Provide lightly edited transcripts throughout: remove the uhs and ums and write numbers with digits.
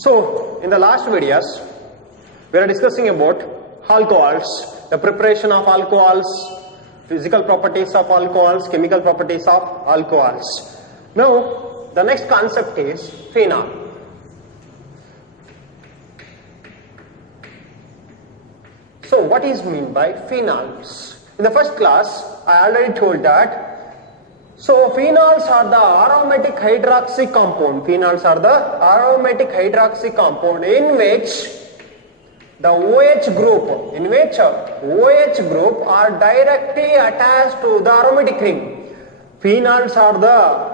So, in the last videos, we are discussing about alcohols, the preparation of alcohols, physical properties of alcohols, chemical properties of alcohols. Now, the next concept is phenol. So, what is meant by phenols? In the first class, I already told that. So, phenols are the aromatic hydroxy compound. Phenols are the aromatic hydroxy compound in which the OH group are directly attached to the aromatic ring. Phenols are the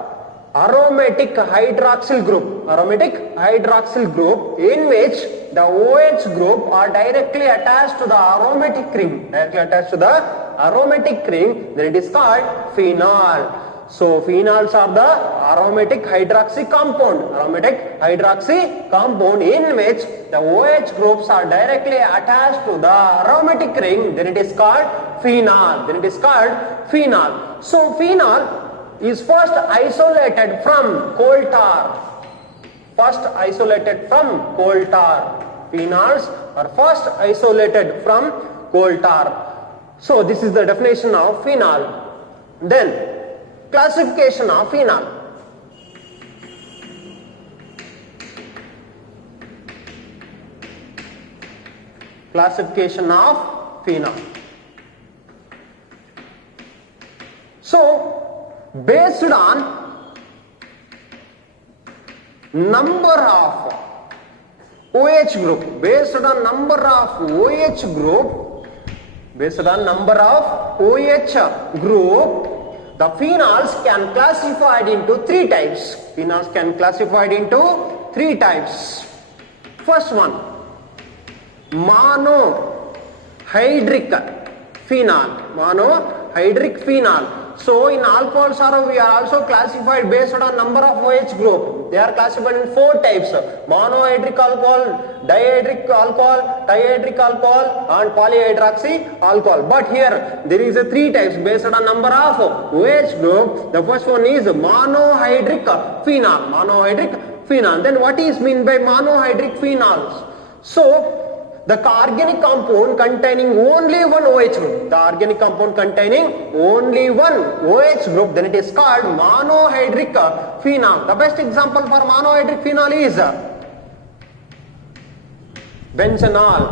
aromatic hydroxyl group in which the OH group are directly attached to the aromatic ring. Then it is called phenol. So phenols are the aromatic hydroxy compound in which the OH groups are directly attached to the aromatic ring. Then it is called phenol. So phenol is first isolated from coal tar. Phenols are first isolated from coal tar. So this is the definition of phenol. Then classification of phenol. So, based on number of OH group, the phenols can classified into three types. First one, monohydric phenol. So in alcohols we are also classified based on number of OH group. They are classified in four types: monohydric alcohol, dihydric alcohol, trihydric alcohol, and polyhydroxy alcohol. But here there is a three types based on number of OH group. The first one is monohydric phenol. Then what is meant by monohydric phenols? So the organic compound containing only one OH group. Then it is called monohydric phenol. The best example for monohydric phenol is benzenol.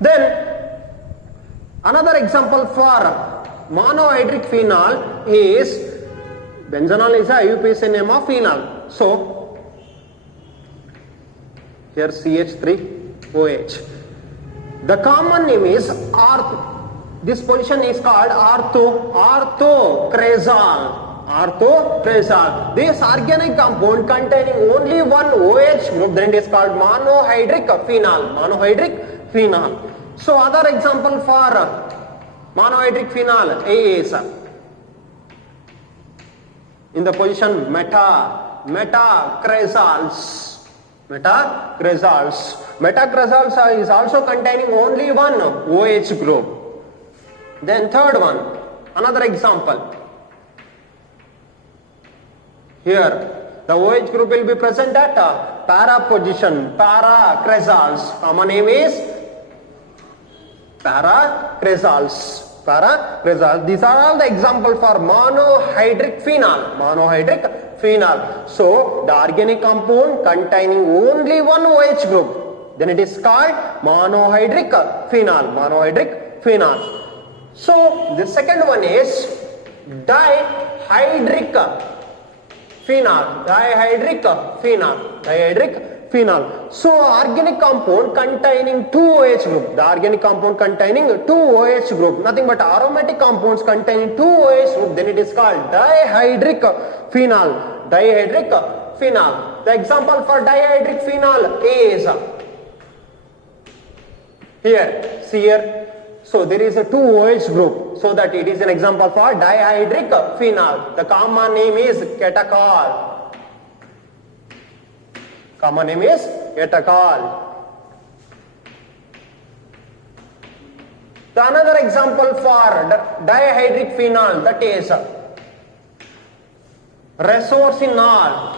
Then another example for monohydric phenol is benzenol is a IUPAC name of phenol. So here CH3OH. The common name is this position is called orthocresol. This organic compound containing only one OH group, then it is called monohydric phenol. So other example for monohydric phenol is in the position metacresols. Metacresols is also containing only one OH group. Then third one, another example. Here the OH group will be present at para position, paracresols. Common name is paracresols. These are all the example for monohydric phenol. So the organic compound containing only one OH group, then it is called monohydric phenol. So the second one is dihydric phenol. So organic compound containing two OH group. Nothing but aromatic compounds containing two OH group, then it is called dihydric phenol. The example for dihydric phenol is here. So there is a two OH group, so that it is an example for dihydric phenol. The common name is catechol. The another example for dihydric phenol, that is resorcinol.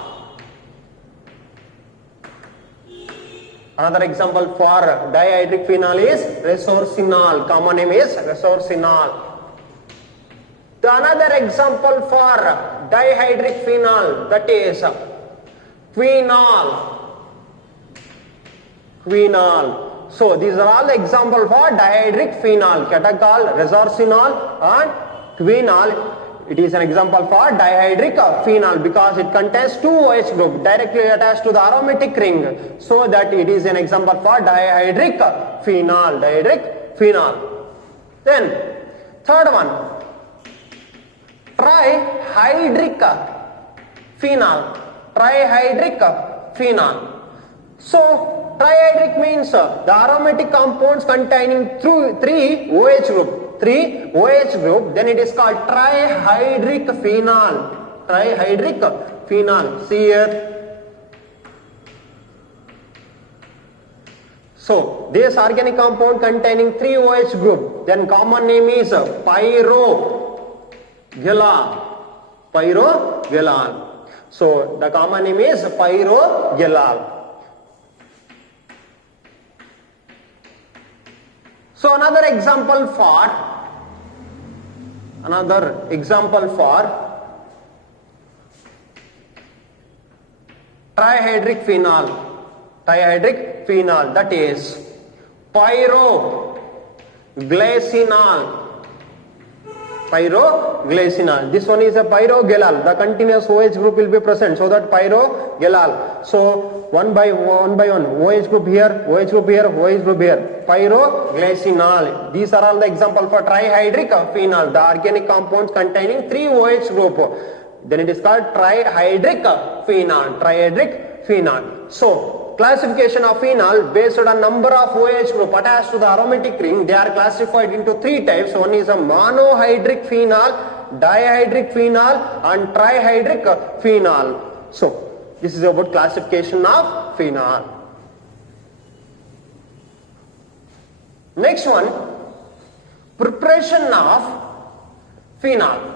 Another example for dihydric phenol is resorcinol. Common name is resorcinol. The another example for dihydric phenol, that is quinol. Quinol. So these are all the example for dihydric phenol. Catechol, resorcinol and quinol. It is an example for dihydric phenol because it contains two OH group directly attached to the aromatic ring. So that it is an example for dihydric phenol. Dihydric phenol. Then third one, trihydric phenol. Trihydric phenol. So trihydric means the aromatic compounds containing three OH group. 3 OH group, then it is called trihydric phenol. Trihydric phenol. See here. So this organic compound containing 3 OH group, then common name is pyroglyol. Pyroglyol. So the common name is pyroglyol. So another example for trihydric phenol. Trihydric phenol, that is pyroglycinol. Pyroglycinol. This one is a pyroglyol. The continuous OH group will be present, so that pyroglyol. So one by one, OH group here, OH group here, OH group here. Pyroglycinol. These are all the example for trihydric phenol. The organic compounds containing 3 OH group. Then it is called trihydric phenol. Trihydric phenol. So classification of phenol based on number of OH group attached to the aromatic ring. They are classified into 3 types. One is a monohydric phenol, dihydric phenol and trihydric phenol. So this is about classification of phenol. Next one, preparation of phenol.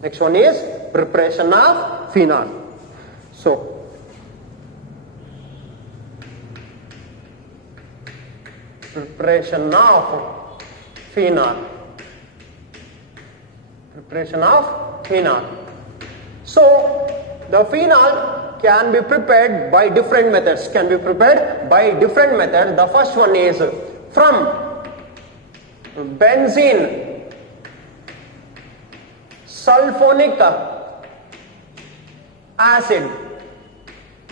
Next one is preparation of phenol. So preparation of phenol. Preparation of phenol. So the phenol can be prepared by different methods. The first one is from benzene sulfonic acid.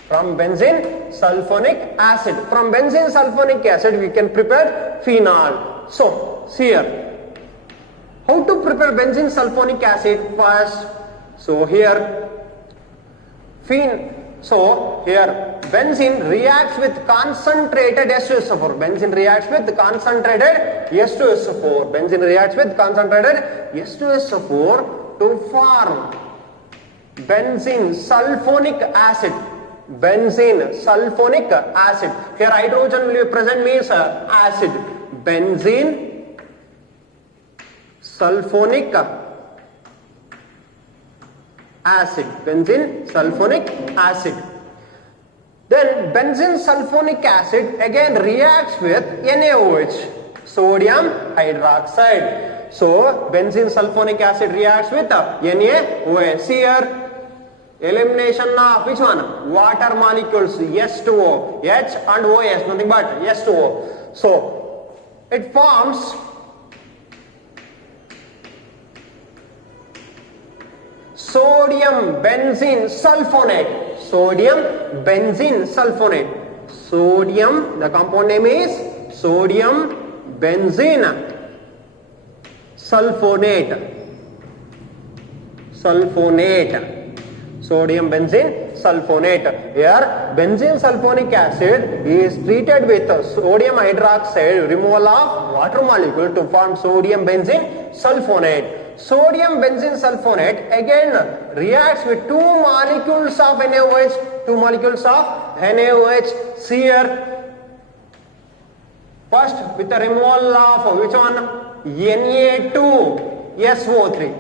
From benzene sulfonic acid. From benzene sulfonic acid we can prepare phenol. So see here. How to prepare benzene sulfonic acid first? So here benzene reacts with concentrated S2SO4. Benzene reacts with concentrated S2SO4. Benzene reacts with concentrated S2SO4 to form benzene sulfonic acid. Benzene sulfonic acid. Here hydrogen will be present, means acid. Benzene sulfonic acid. Benzene sulfonic acid. Then benzene sulfonic acid again reacts with NaOH, sodium hydroxide. So benzene sulfonic acid reacts with NaOH. See here, elimination of which one? Water molecules, H2O, H and OH, nothing but H2O. So it forms sodium benzene sulfonate. Sodium benzene sulfonate. Sodium, the compound name is sodium benzene sulfonate. Sodium benzene sulfonate. Here benzene sulfonic acid is treated with sodium hydroxide, removal of water molecule to form sodium benzene sulfonate. Sodium benzene sulfonate again reacts with 2 molecules of NaOH. 2 molecules of NaOH. See here. First with the removal of which one? Na2. SO3.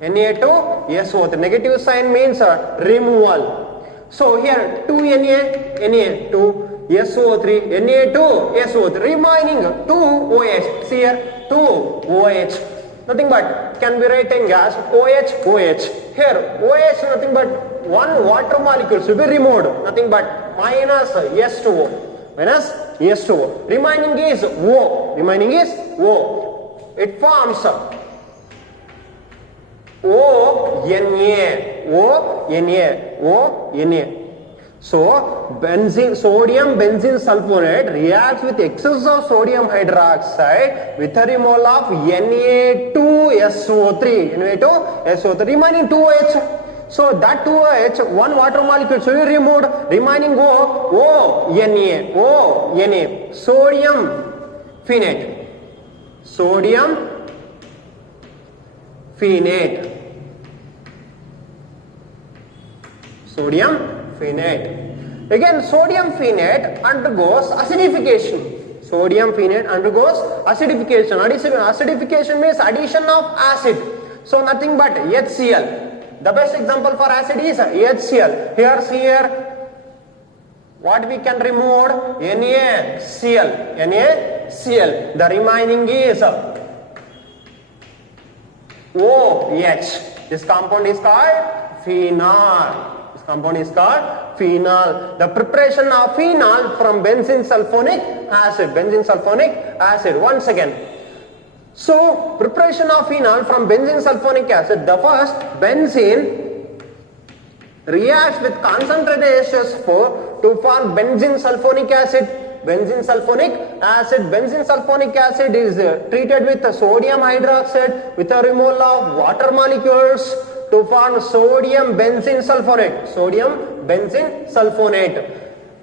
Na2SO3. Negative sign means removal. So here 2Na, Na, 2SO3, Na2SO3, remaining 2OH. See here 2OH. Nothing but can be written as OH. Here OH nothing but one water molecule should be removed. Nothing but minus S2O. Minus S2O. Remaining is O. It forms ONA. So sodium benzene sulfonate reacts with excess of sodium hydroxide with a remole of Na2SO3. Remaining 2OH. So that 2OH, one water molecule should be removed. Remaining ONA. Sodium phenate. Again, sodium phenate undergoes acidification. Acidification means addition of acid. So nothing but HCl. The best example for acid is HCl. Here, what we can remove? NaCl. The remaining is OH. This compound is called phenol. The preparation of phenol from benzene sulfonic acid. Once again. So, preparation of phenol from benzene sulfonic acid. The first, benzene reacts with concentrated H2O to form benzene sulfonic acid. Benzene sulfonic acid is treated with sodium hydroxide with a removal of water molecules to form sodium benzene sulfonate.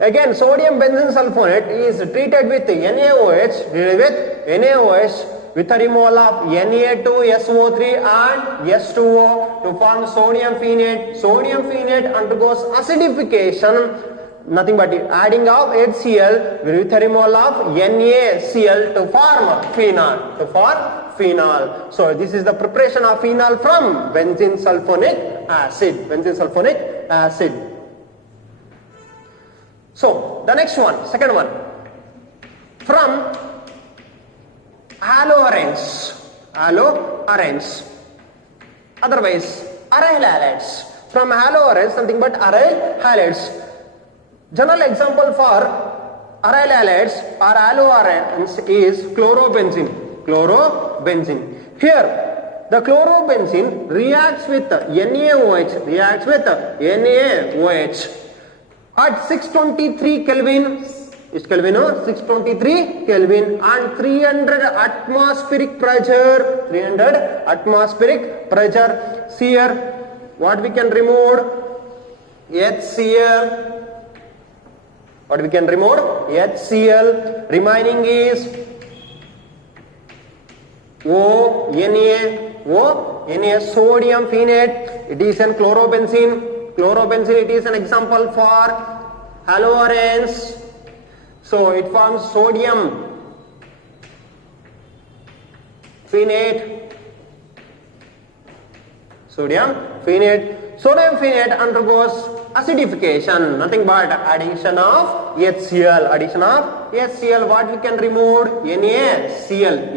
Again, sodium benzene sulfonate is treated with NaOH with a removal of Na2SO3 and S2O to form sodium phenate. Sodium phenate undergoes acidification. Nothing but adding of HCl with a removal of NaCl to form phenol. So this is the preparation of phenol from benzene sulfonic acid. So the next one, second one, from haloarenes, otherwise aryl halides. From haloarenes, something but aryl halides. General example for aryl halides or haloarenes is chlorobenzene. Here, the chlorobenzene reacts with NaOH. At 623 Kelvin. Is Kelvin? 623 Kelvin and 300 atmospheric pressure. See here, what we can remove? HCl. Remaining is ONA, sodium phenate. It is an chlorobenzene. It is an example for haloarenes. So it forms sodium phenate. Sodium phenate undergoes acidification. Nothing but addition of HCl. What we can remove? NaCl.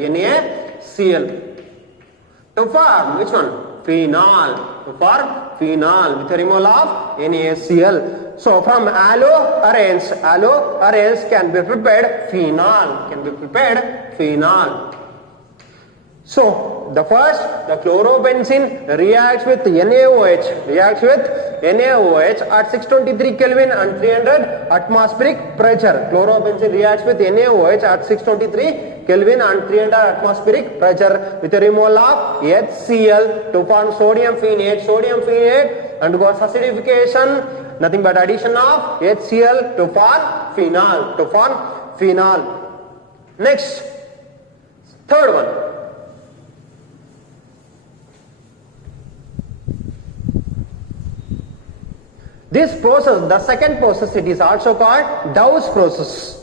To form which one? Phenol. With a removal of NaCl. So from haloarenes can be prepared phenol. So the first, the chlorobenzene reacts with NaOH at 623 Kelvin and 300 atmospheric pressure. Chlorobenzene reacts with NaOH at 623 Kelvin and 300 atmospheric pressure with a removal of HCl to form sodium phenate. Sodium phenate undergoes acidification. Nothing but addition of HCl to form phenol. Next, third one. This process, the second process, it is also called Dawes process.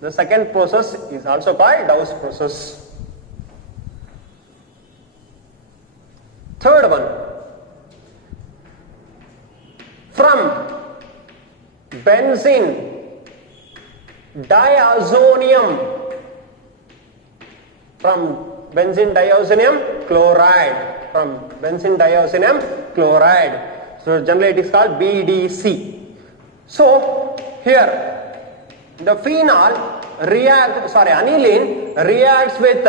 The second process is also called Dawes process. Third one, from benzene diazonium, from benzene diazonium chloride, from benzene diazonium chloride. So generally it is called BDC. So here the aniline reacts with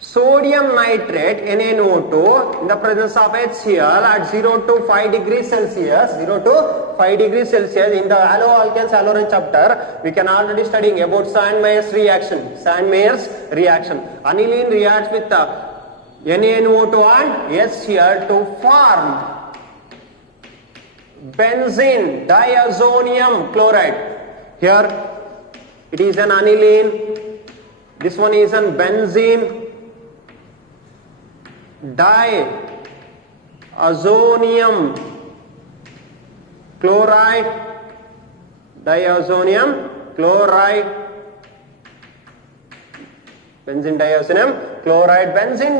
sodium nitrate NaNO2 in the presence of HCl at 0 to 5 degrees Celsius. 0 to 5 degrees Celsius. In the alloalkanes halorane chapter, we can already studying about Sandmeyer's reaction. Sandmeyer's reaction. Aniline reacts with NaNO2 and HCl to form benzene diazonium chloride. Here it is an aniline. This one is an benzene diazonium chloride, benzene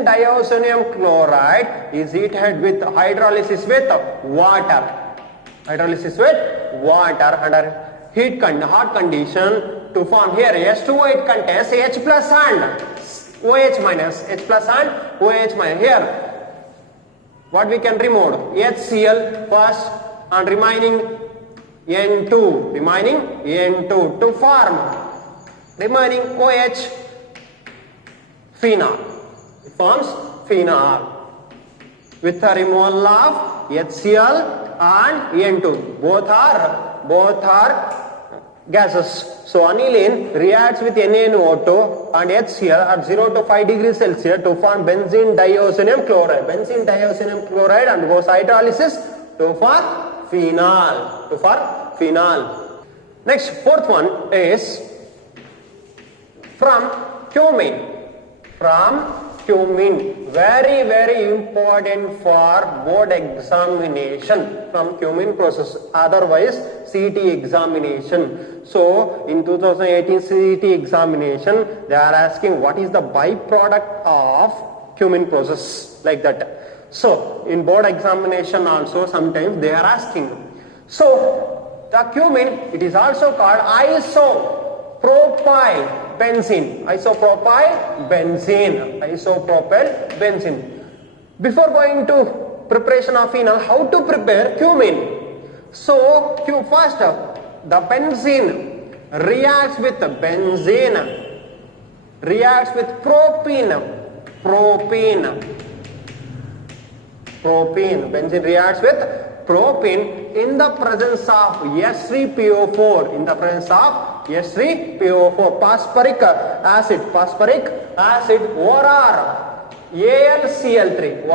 diazonium chloride is heated with hydrolysis with water. Under hot condition to form here H2O. It contains H plus and OH minus. H plus and OH minus. Here what we can remove? HCl first and remaining N2 to form remaining OH phenol. It forms phenol with a removal of HCl and N2. Both are gases. So aniline reacts with NaNO2 and HCl at 0 to 5 degrees Celsius to form benzene diazonium chloride. Benzene diazonium chloride undergoes hydrolysis to form phenol. Next, fourth one is from cumin. Very, very important for board examination. From cumin process, otherwise CET examination. So in 2018 CET examination, they are asking what is the byproduct of cumin process, like that. So in board examination also sometimes they are asking. So the cumin, it is also called isopropyl benzene. Before going to preparation of phenol, how to prepare cumin? So first the benzene reacts with propene. Benzene reacts with propene in the presence of S3PO4. Phosphoric acid or AlCl3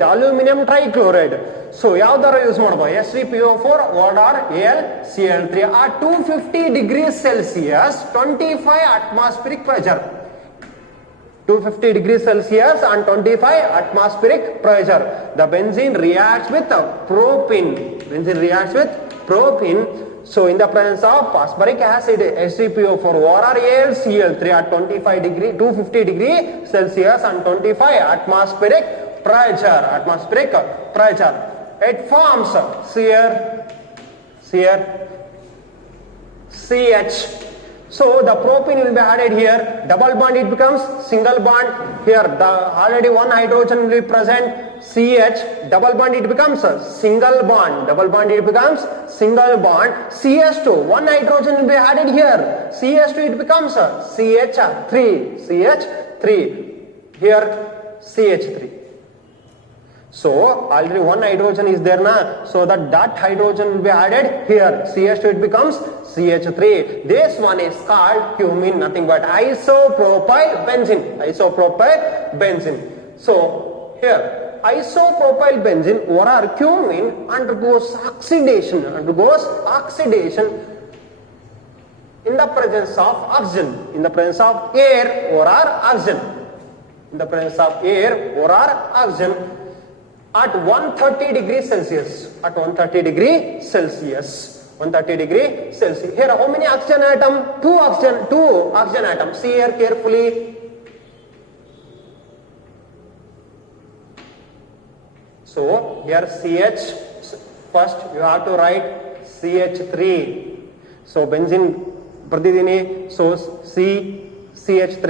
aluminum trichloride. So yaudara use madabo S3PO4 or AlCl3 at 250 degrees Celsius 25 atmospheric pressure. 250 degrees Celsius and 25 atmospheric pressure. The benzene reacts with propene. So in the presence of phosphoric acid S3PO4 or AlCl3 at 250 degree Celsius and 25 atmospheric pressure. It forms CH. So the propene will be added here, double bond it becomes single bond. Here already one hydrogen will be present, CH, double bond it becomes a single bond. CH2, one hydrogen will be added here, CH2 it becomes a CH3, here CH3. So already one hydrogen is there now, so that hydrogen will be added here, CH2 it becomes CH3. This one is called cumin, nothing but isopropyl benzene. So here isopropyl benzene or cumin undergoes oxidation in the presence of oxygen, in the presence of air or oxygen, at 130 degrees Celsius. 130 degrees Celsius. Here how many oxygen atom? Two oxygen atoms. See here carefully. So here CH, first you have to write CH3. So benzene ಬರ್ದಿದ್ದೀನಿ. So CH3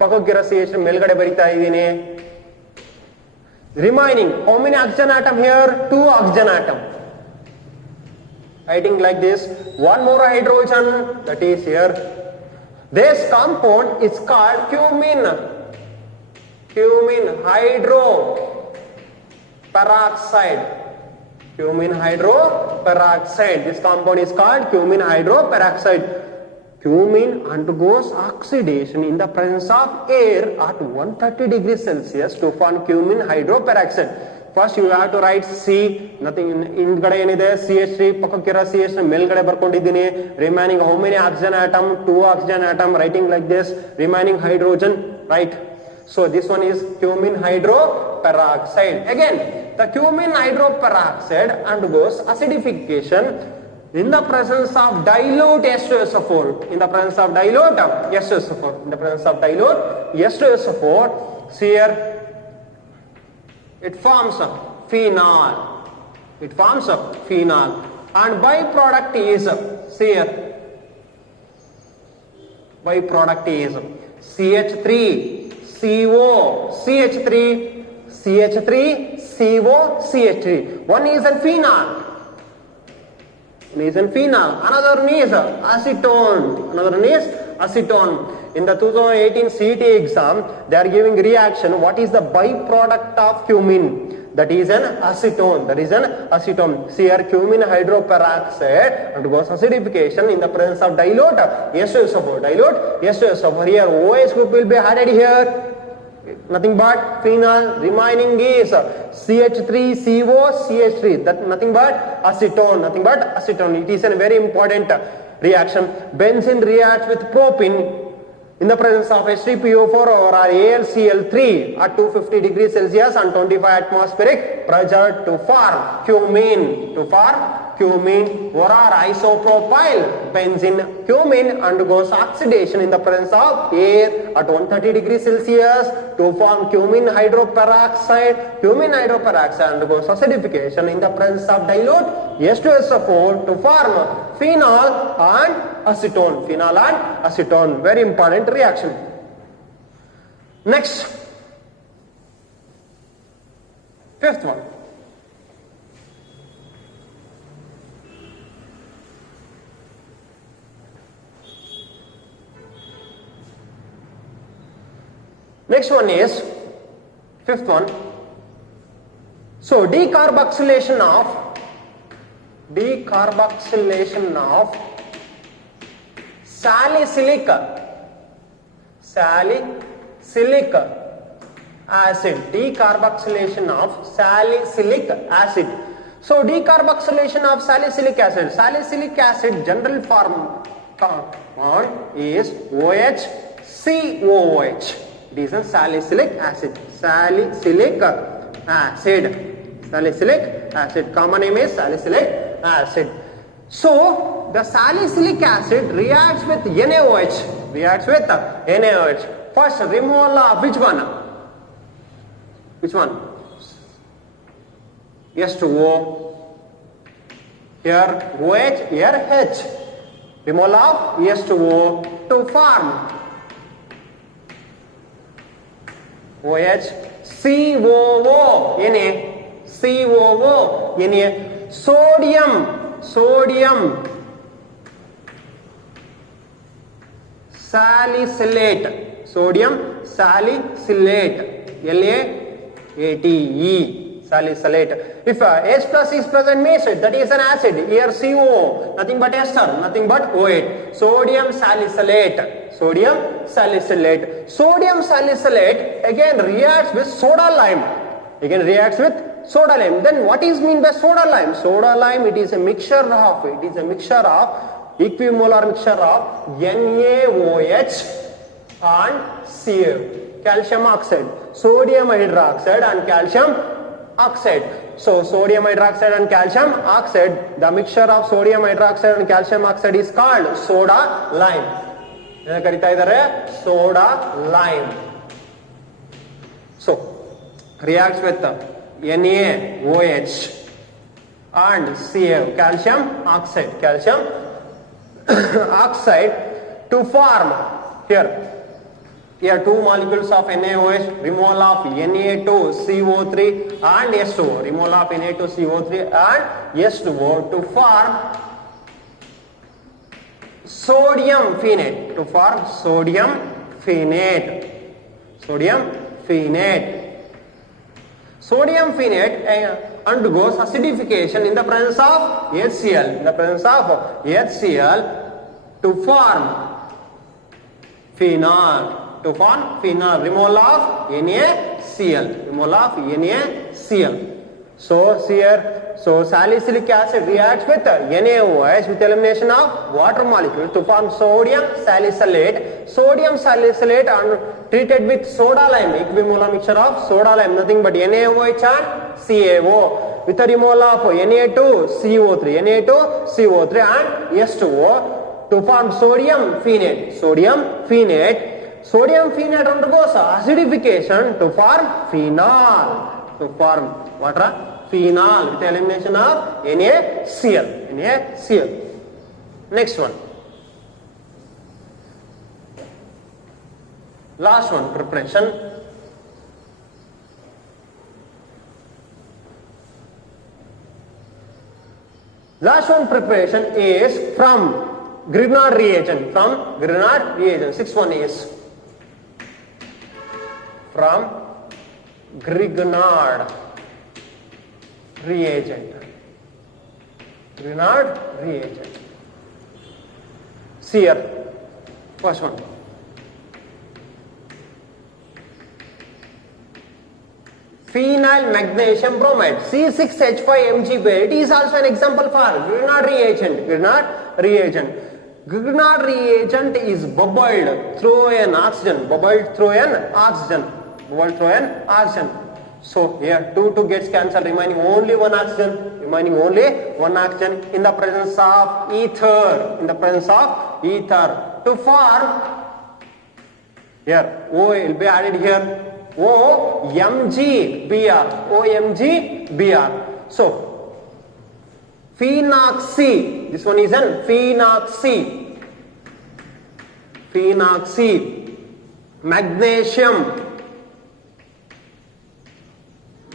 ಪಕ್ಕಕ್ಕಿರೋ CH ಮೇಲ್ಗಡೆ ಬರಿತಾ ಇದ್ದೀನಿ. Remaining, how many oxygen atom here? 2 oxygen atom. Writing like this, one more hydrogen, that is here. This compound is called cumene. Cumene hydroperoxide. Cumene hydroperoxide. This compound is called cumene hydroperoxide. Cumene undergoes oxidation in the presence of air at 130 degrees Celsius to form cumene hydroperoxide. First you have to write C, nothing ಹಿಂದ್ಗಡೆ ಏನಿದೆ CH3 ಪಕ್ಕಕ್ಕಿರೋ CH ಮೇಲ್ಗಡೆ ಬರ್ಕೊಂಡಿದ್ದೀನಿ. Remaining how many oxygen atom? 2 oxygen atom. Writing like this, remaining hydrogen, right? So this one is cumene hydroperoxide. Again, the cumene hydroperoxide undergoes acidification in the presence of dilute H2SO4. In the presence of dilute H2SO4. In the presence of dilute H2SO4, see here, it forms a phenol. It forms a phenol. And byproduct is, see here, byproduct is CH3, CO, CH3, CH3, CO, CH3. One is a phenol. One is a phenol. Another one is acetone. Another one is acetone. In the 2018 CET exam, they are giving reaction. What is the byproduct of cumene? That is an acetone. That is an acetone. See here, cumene hydroperoxide undergoes acidification in the presence of dilute H2SO4. Dilute H2SO4. Here, OH group will be added here. Nothing but phenol. Remaining is CH3CO, CH3. That nothing but acetone. Nothing but acetone. It is a very important reaction. Benzene reacts with propene in the presence of H3PO4 or AlCl3 at 250 degrees Celsius and 25 atmospheric pressure to form cumene. To form cumene or isopropyl benzene. Cumene undergoes oxidation in the presence of air at 130 degrees Celsius to form cumene hydroperoxide. Cumene hydroperoxide undergoes acidification in the presence of dilute H2SO4 to form phenol and acetone. Phenol and acetone. Very important reaction. Next, fifth one. Next one is fifth one. So decarboxylation of salicylic acid. Decarboxylation of salicylic acid. So decarboxylation of salicylic acid. Salicylic acid general form compound is OHCOOH. It is a salicylic acid. Salicylic acid. Common name is salicylic acid. So the salicylic acid reacts with NaOH. First removal of which one? H2O. Here OH, here H. Removal of H2O to form OH, COO, Na, sodium salicylate, LaATE, salicylate. If H plus is present means that is an acid. Here CO, nothing but ester, nothing but OH. Sodium salicylate. Sodium salicylate again reacts with soda lime. Then what is mean by soda lime? Soda lime, it is a mixture of equimolar mixture of NaOH and CaF, calcium oxide, sodium hydroxide and calcium oxide. So sodium hydroxide and calcium oxide, the mixture of sodium hydroxide and calcium oxide is called soda lime. ಕರಿತಾ ಇದ್ದಾರೆ soda lime. So reacts with NaOH and Ca, calcium oxide to form here two molecules of NaOH, removal of Na2CO3 and S2O, removal of Na2CO3 and S2O to form sodium phenate, Sodium phenate undergoes acidification in the presence of HCl, to form phenol, removal of NaCl. So salicylic acid reacts with NaOH with elimination of water molecule to form sodium salicylate. Sodium salicylate and treated with soda lime, equimolar mixture of soda lime, nothing but NaOH and CaO with a removal of Na2CO3 and S2O to form sodium phenate. Sodium phenate undergoes acidification to form phenol. Phenol with elimination of NaCl. Next one. Last one, preparation. Last one preparation is from Grignard reagent. Sixth one is from Grignard reagent. See here, first one. Phenyl magnesium bromide, C6H5Mg pair. It is also an example for Grignard reagent. Grignard reagent is bubbled through an oxygen. So here 2 gets cancelled, remaining only one oxygen in the presence of ether. To form here O will be added here. OMgBr. So phenoxy, this one is an phenoxy.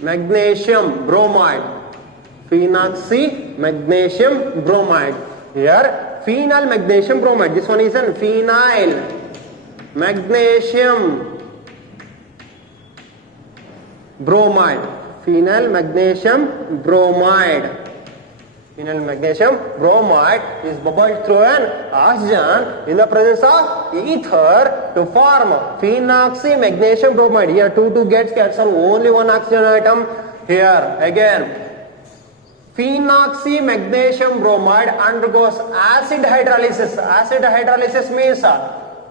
Magnesium bromide. Phenoxy magnesium bromide. Here phenyl magnesium bromide. This one is an phenyl magnesium bromide. Phenyl magnesium bromide is bubbled through an oxygen in the presence of ether to form phenoxy magnesium bromide. Here 2 gets cancelled, only one oxygen atom. Here again phenoxy magnesium bromide undergoes acid hydrolysis. Acid hydrolysis means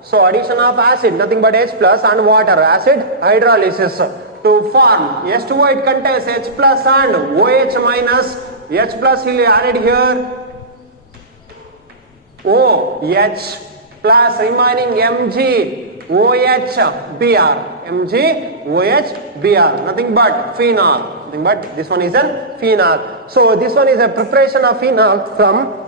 so addition of acid, nothing but H plus and water. Acid hydrolysis to form S2O. It contains H plus and OH minus. H plus will be added here. OH plus remaining MgOH-Br. Nothing but phenol. This one is a phenol. So this one is a preparation of phenol from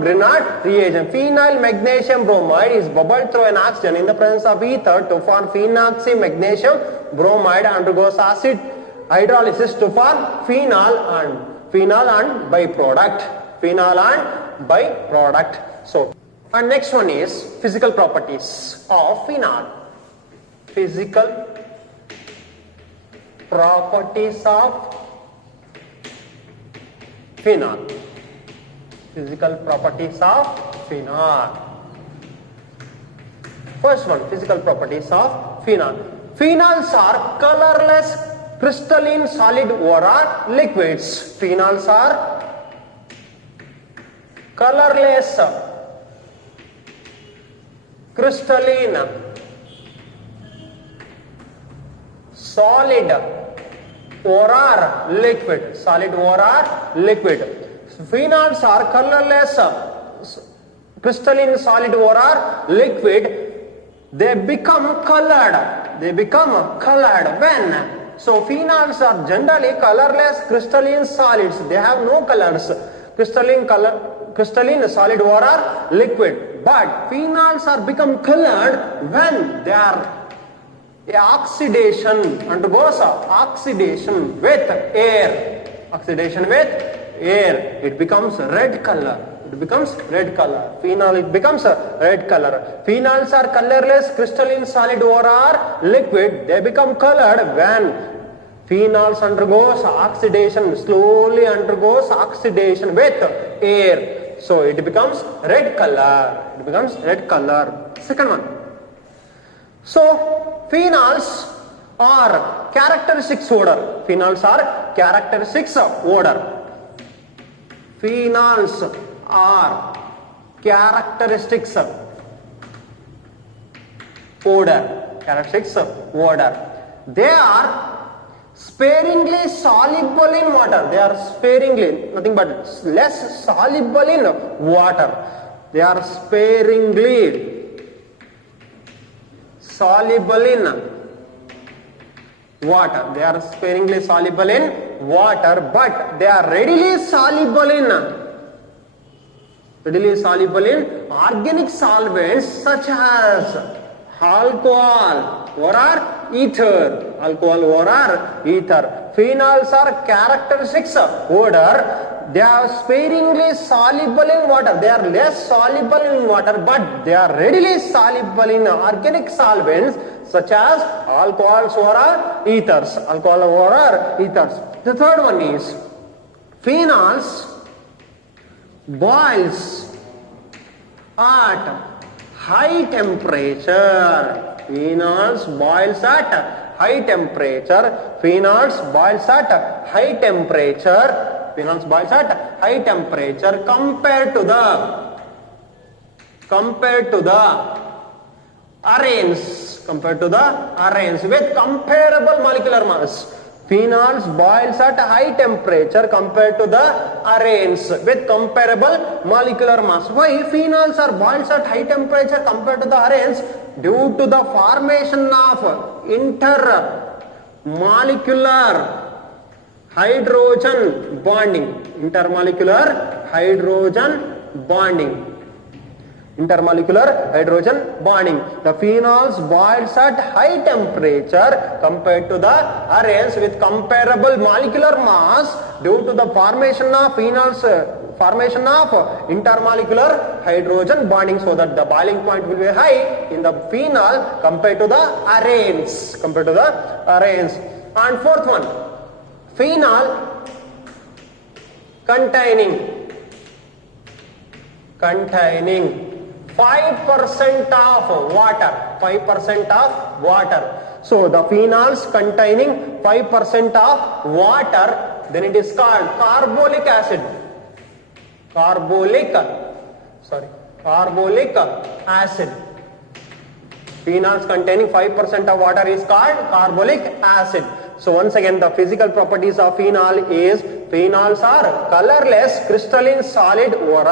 Grignard reagent. Phenyl magnesium bromide is bubbled through an oxygen in the presence of ether to form phenoxy magnesium bromide, undergoes acid hydrolysis to form phenol and byproduct. So and next one is physical properties of phenol. Physical properties of phenol. First one, physical properties of phenol. Phenols are colorless crystalline solid or liquids. Phenols are colorless crystalline solid or liquid. Phenols are colorless crystalline solid or liquid. They become colored when So phenols are generally colorless crystalline solids. They have no colors. Crystalline solid or liquid. But phenols are become colored when they are oxidation, undergoes oxidation with air. Oxidation with air. It becomes red color. It becomes red color. Phenol, it becomes a red color. Phenols are colorless crystalline solid or liquid. They become colored when phenols undergoes oxidation, slowly undergoes oxidation with air. So it becomes red color. It becomes red color. Second one. So phenols are characteristics odor. Phenols are characteristics odor. Phenols are characteristics odor. Characteristics odor. They are sparingly soluble in water. They are sparingly, nothing but less soluble in water. They are sparingly soluble in water. They are sparingly soluble in water, but they are readily soluble in organic solvents such as alcohol or ether. Alcohol or ether. Phenols are characteristics odor. They are sparingly soluble in water. They are less soluble in water, but they are readily soluble in organic solvents such as alcohols or ethers. Alcohol or ethers. The third one is phenols boils at high temperature. Phenols boils at high temperature. Phenols boils at high temperature. Phenols boils at high temperature compared to the arenes. Compared to the arenes with comparable molecular mass. Phenols boils at high temperature compared to the arenes with comparable molecular mass. Why phenols are boils at high temperature compared to the arenes? Due to the formation of intermolecular hydrogen bonding. Intermolecular hydrogen bonding. Intermolecular hydrogen bonding. The phenols boils at high temperature compared to the arenes with comparable molecular mass due to the formation of formation of intermolecular hydrogen bonding, so that the boiling point will be high in the phenol compared to the arenes. Compared to the arenes. And fourth one, phenol containing 5% of water. 5% of water. So the phenols containing 5% of water, then it is called carbolic acid. Carbolic acid. Phenols containing 5% of water is called carbolic acid. So once again, the physical properties of phenol is phenols are colorless crystalline solid or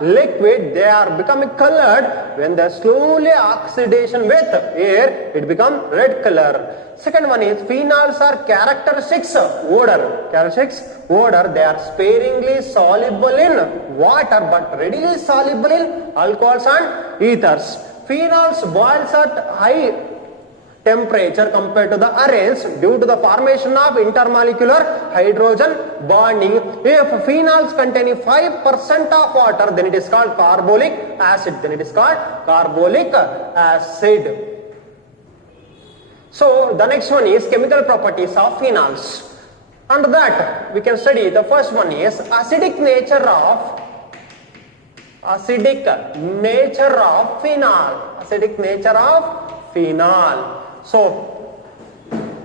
liquid. They are becoming colored when they slowly oxidation with air. It become red color. Second one is phenols are characteristics odor. Characteristics odor. They are sparingly soluble in water but readily soluble in alcohols and ethers. Phenols boils at high temperature compared to the arenes due to the formation of intermolecular hydrogen bonding. If phenols containing 5% of water, then it is called carbolic acid. Then it is called carbolic acid. So the next one is chemical properties of phenols. Under that we can study the first one is acidic nature of phenol. Acidic nature of phenol. So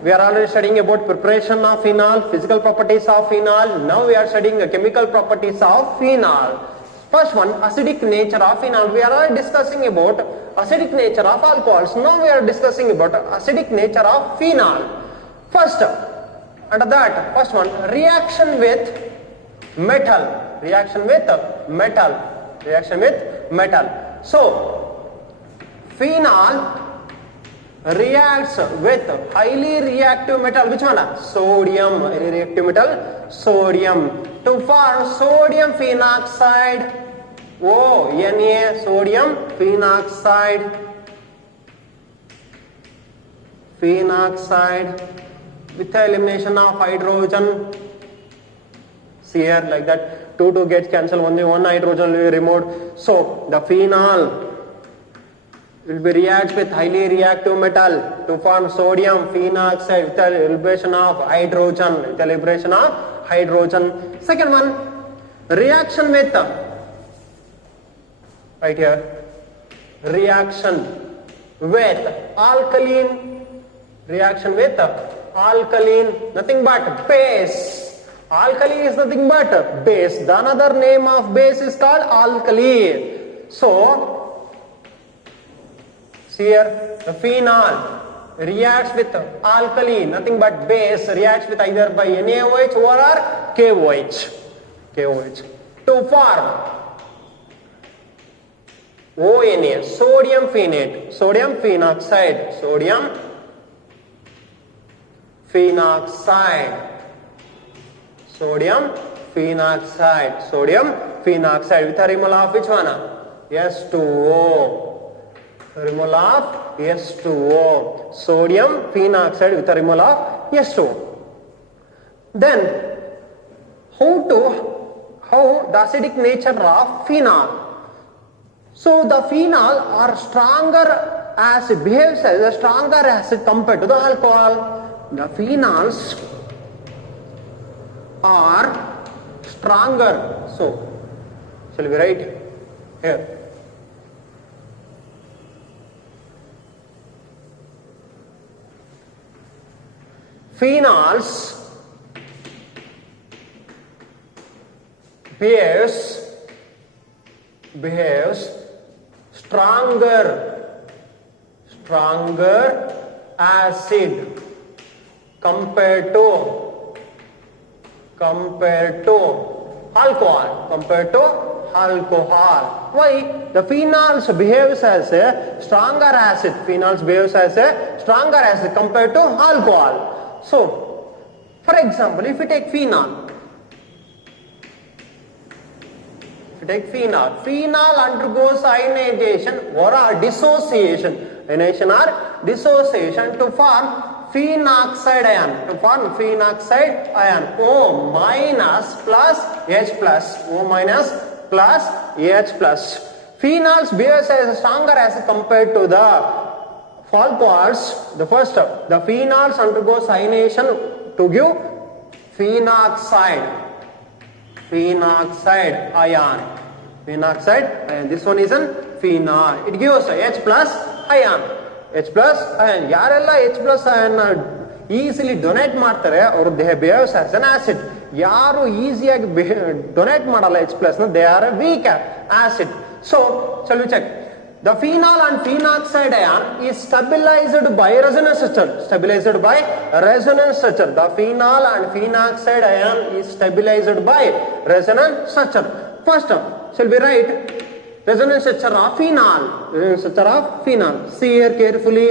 we are already studying about preparation of phenol, physical properties of phenol. Now we are studying the chemical properties of phenol. First one, acidic nature of phenol. We are already discussing about acidic nature of alcohols. Now we are discussing about acidic nature of phenol. First, under that, first one, reaction with metal. Reaction with metal. So phenol reacts with highly reactive metal. Which one? Sodium. Highly reactive metal, sodium, to form sodium phenoxide. O Na, sodium phenoxide. Phenoxide with the elimination of hydrogen. See here, like that, 2 gets cancelled, only one hydrogen will be removed. So the phenol will be reacts with highly reactive metal to form sodium phenoxide with the liberation of hydrogen. With the liberation of hydrogen. Second one, reaction with, right here, reaction with alkaline. Reaction with alkaline, nothing but base. Alkali is nothing but base. The another name of base is called alkali. So, see here, the phenol reacts with alkali, nothing but base, reacts with either by NaOH or KOH. KOH. To form ONA, sodium phenate, sodium phenoxide, sodium phenoxide, sodium phenoxide, sodium phenoxide with a removal of which one? S2O. Removal of S2O. Sodium phenoxide with a removal of S2O. Then, how the acidic nature of phenol? So the phenol are stronger acid, behaves as a stronger acid compared to the alcohol. The phenols are stronger. So, shall we write here? Phenols behaves stronger acid compared to alcohol. Why? The phenols behaves as a stronger acid. Phenols behaves as a stronger acid compared to alcohol. So, for example, if you take phenol, phenol undergoes ionization or dissociation. Ionization or dissociation to form phenoxide ion, O minus plus H plus, O minus plus H plus. Phenols behaves as a stronger acid compared to the alcohols. The first step, the phenols undergoes ionization to give phenoxide ion. This one is an phenol. It gives H plus ion. H plus ion. ಯಾರೆಲ್ಲ H plus ion easily donate ಮಾಡ್ತಾರೆ ಅವರು they behaves as an acid. ಯಾರು ಈಸಿಯಾಗಿ donate ಮಾಡಲ್ಲ H plus ನ, they are a weak acid. So shall we check? The phenol and phenoxide ion is stabilized by resonance structure. The phenol and phenoxide ion is stabilized by resonance structure. First, shall we write resonance structure of phenol? See here carefully.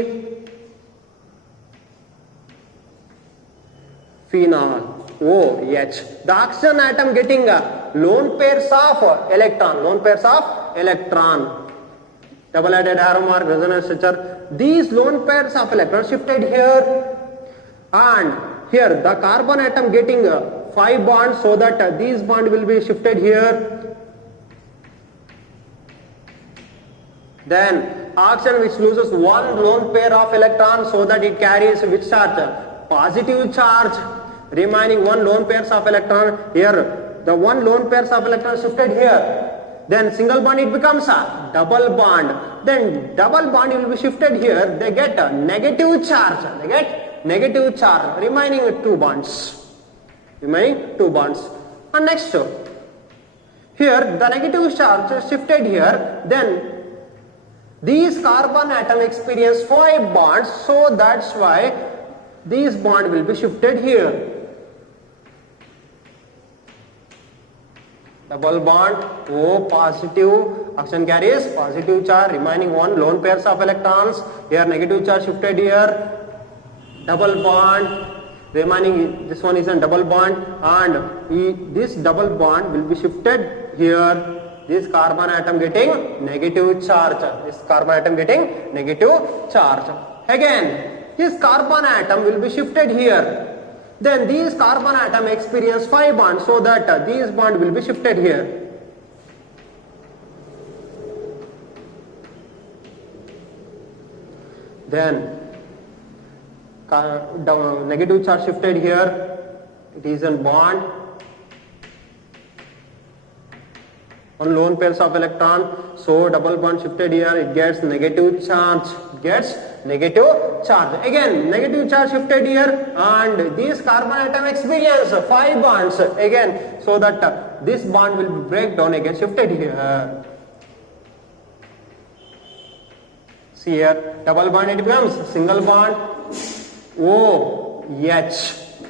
Phenol, OH. The oxygen atom getting lone pairs of electron. Double-added arrow mark, resonance structure. These lone pairs of electrons shifted here, and here the carbon atom getting 5 bonds, so that these bonds will be shifted here. Then oxygen which loses one lone pair of electrons, so that it carries which charge? Positive charge. Remaining one lone pairs of electron here. The one lone pairs of electrons shifted here. Then single bond it becomes a double bond. Then double bond will be shifted here. They get a negative charge. Remaining 2 bonds. And next, here the negative charge is shifted here. Then these carbon atom experience 5 bonds, so that's why these bond will be shifted here. double bond, O positive, oxygen carries positive charge, remaining one lone pairs of electrons, here negative charge shifted here, double bond, remaining this one is a double bond, and this double bond will be shifted here, this carbon atom getting negative charge, this carbon atom getting negative charge. Again, this carbon atom will be shifted here. Then these carbon atom experience 5 bonds, so that these bond will be shifted here. Then negative charge shifted here, it is a bond, one lone pairs of electron, so double bond shifted here, it gets negative charge, again negative charge shifted here, and this carbon atom experience 5 bonds again, so that this bond will break down again, shifted here. See here, double bond it becomes single bond, OH,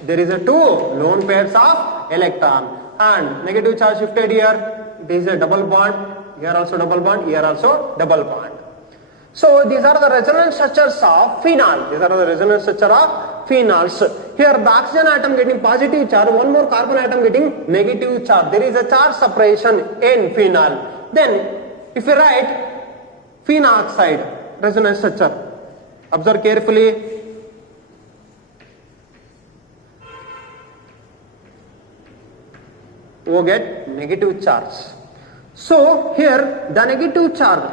there is a 2 lone pairs of electron, and negative charge shifted here, it is a double bond, here also double bond, here also double bond. So these are the resonance structures of phenol. These are the resonance structure of phenols. Here the oxygen atom getting positive charge, one more carbon atom getting negative charge. There is a charge separation in phenol. Then if you write phenoxide resonance structure, observe carefully. O get negative charge. So here the negative charge,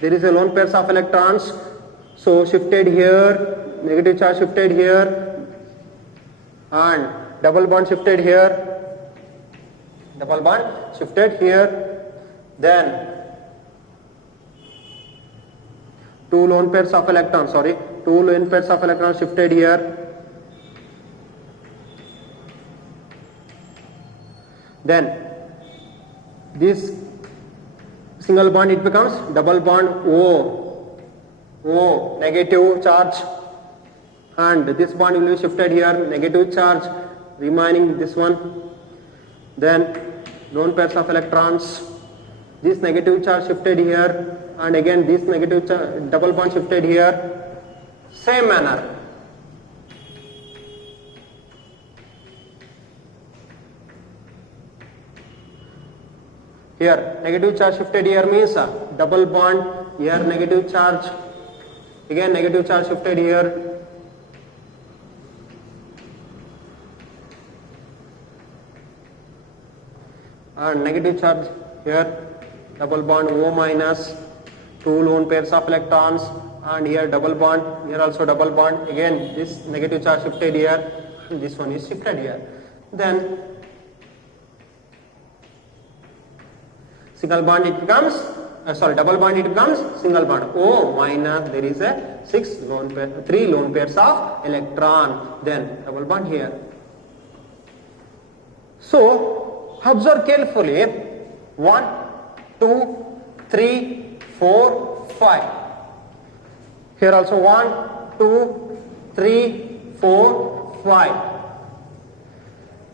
there is a lone pairs of electrons, so shifted here, negative charge shifted here, and double bond shifted here, double bond shifted here, then 2 lone pairs of electrons, 2 lone pairs of electrons shifted here, then this single bond it becomes double bond, O negative charge, and this bond will be shifted here, negative charge, remaining this one, then lone pairs of electrons, this negative charge shifted here, and again this negative charge, double bond shifted here, same manner. Here negative charge shifted here means double bond, here negative charge, again negative charge shifted here, and negative charge here, double bond, O minus, 2 lone pairs of electrons, and here double bond, here also double bond, again this negative charge shifted here, and this one is shifted here. Then single bond it becomes, double bond it becomes single bond, O minus, there is a 3 lone pairs of electron, then double bond here. So observe carefully, 1, 2, 3, 4, 5. Here also 1, 2, 3, 4, 5.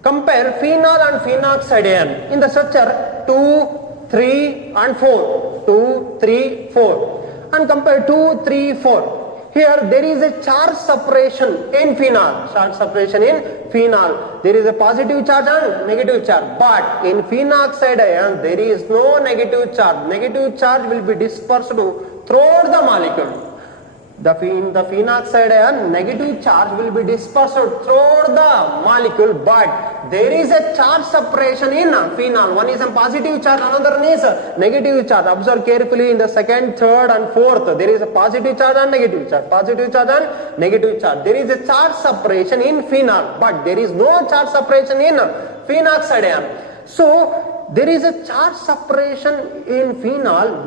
Compare phenol and phenoxide ion in the structure 2, 3 and 4, 2, 3, 4, and compare 2, 3, 4. Here there is a charge separation in phenol, there is a positive charge and negative charge, but in phenoxide ion there is no negative charge will be dispersed throughout the molecule. In the phenoxide ion, negative charge will be dispersed throughout the molecule, but there is a charge separation in phenol. One is a positive charge, another one is a negative charge. Observe carefully in the second, third and fourth, there is a positive charge and negative charge, positive charge and negative charge. There is a charge separation in phenol, but there is no charge separation in phenoxide ion. So there is a charge separation in phenol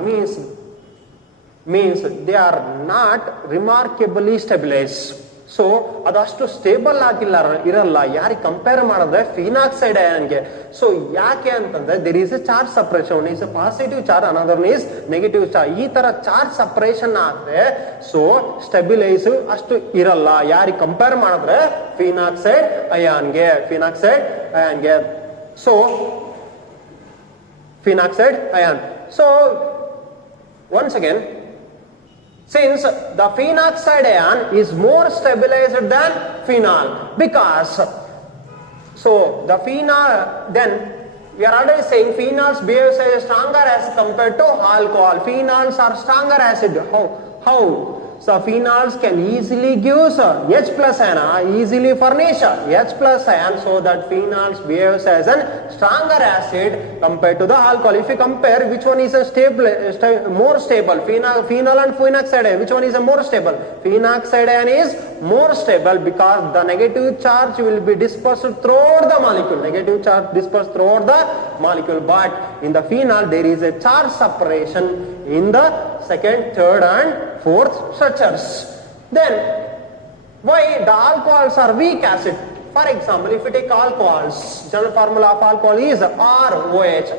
means they are not remarkably stabilized. So ಅದಷ್ಟು stable ಆಗಿಲ್ಲ ಇರಲ್ಲ ಯಾರಿಗೆ compare ಮಾಡಿದ್ರೆ phenoxide ಅಯಾನ್ಗೆ. So ಯಾಕೆ ಅಂತಂದ್ರೆ there is a charge separation, is a positive charge, another is negative charge. ಈ ತರ ಚಾರ್ಜ್ ಸಪರೇಷನ್ ಆದ್ರೆ ಸೊ ಸ್ಟೆಬಿಲೈಸ್ ಅಷ್ಟು ಇರಲ್ಲ ಯಾರಿಗೆ ಕಂಪೇರ್ ಮಾಡಿದ್ರೆ ಫಿನಾಕ್ಸೈಡ್ ಅಯಾನ್ಗೆ. So phenoxide ion. So once again, since the phenoxide ion is more stabilized than phenol, because so the phenol, then we are already saying phenols behaves as stronger as compared to alcohol. Phenols are stronger acid. How? So phenols can easily give H plus ion, easily furnish H plus ion, so that phenols behaves as a stronger acid compared to the alcohol. If you compare which one is a more stable, phenol and phenoxide ion, which one is a more stable? Phenoxide ion is more stable because the negative charge will be dispersed throughout the molecule. Negative charge dispersed throughout the molecule. But in the phenol there is a charge separation in the second, third and fourth structures. Then why the alcohols are weak acid? For example, if you take alcohols, general formula of alcohol is ROH.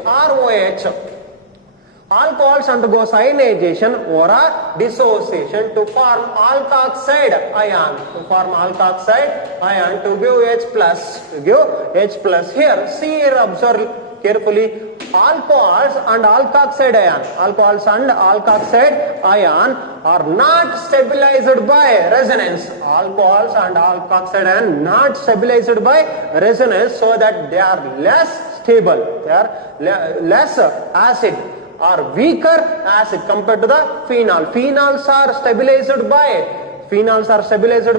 Alcohols undergo cyanidation or a dissociation to form alkoxide ion. To give H plus. Here, see here, observe carefully. Alcohols and alkoxide ion are not stabilized by resonance. Alcohols and alkoxide ion not stabilized by resonance, so that they are less stable. They are less acid or weaker acid compared to the phenol. Phenols are stabilized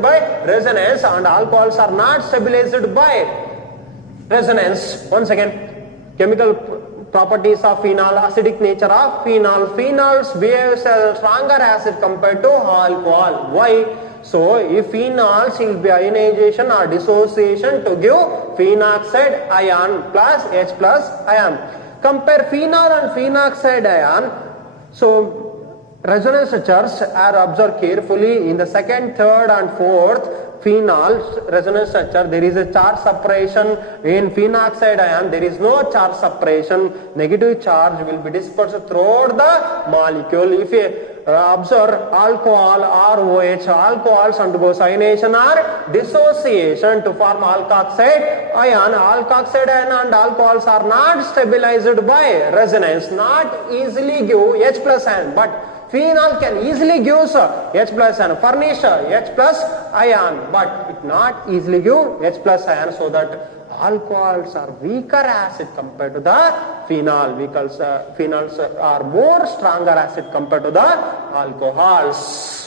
by resonance, and alcohols are not stabilized by resonance. Once again, chemical properties of phenol, acidic nature of phenol. Phenols behaves as a stronger acid compared to alcohol. Why? So if phenols will be ionization or dissociation to give phenoxide ion plus H plus ion. Compare phenol and phenoxide ion. So resonance structures are observed carefully in the second, third and fourth phenol resonance structure. There is a charge separation. In phenoxide ion there is no charge separation. Negative charge will be dispersed throughout the molecule. If you observe alcohol, ROH, alcohols undergo cyanidation or dissociation to form alkoxide ion. Alkoxide ion and alcohols are not stabilized by resonance, not easily give H plus ion, but phenol can easily give H plus ion, furnish H plus ion, but it not easily give H plus ion, so that alcohols are weaker acid compared to the phenol. Phenols are more stronger acid compared to the alcohols.